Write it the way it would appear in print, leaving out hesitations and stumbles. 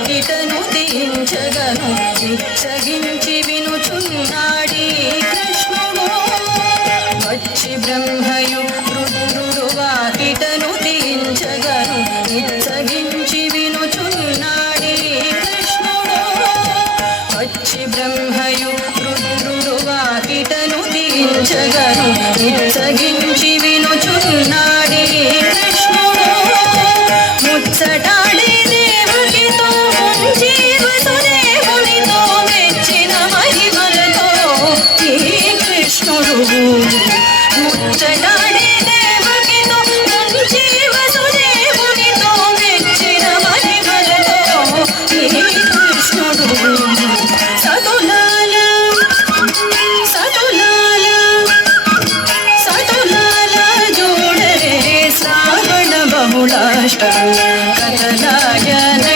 వాకిటను దించగను ఇచ్చగించి వినుచున్నాడీ కృష్ణుడు వచ్చి బ్రహ్మయు రుద్రుడు వాకిటను దించగను ఇచ్చగించి వినుచున్నాడీ కృష్ణుడు వచ్చి బ్రహ్మయు రుద్రుడు వాకిటను దించగను ఇచ్చగించి వినుచున్నాడీ కృష్ణుడు ముచ్చటాడి దేవునితో ముంచి వసుదేవునితో మెచ్చిన మహిమలతో ఈ కృష్ణుడు ముచ్చటాడి దేవునితో ముంచి వసుదేవునితో మెచ్చిన మహిమలతో ఈ కృష్ణుడు సతులాల సతులాల సతులాల జోడరే శ్రావణ బహుళాష్టమి కథలాయన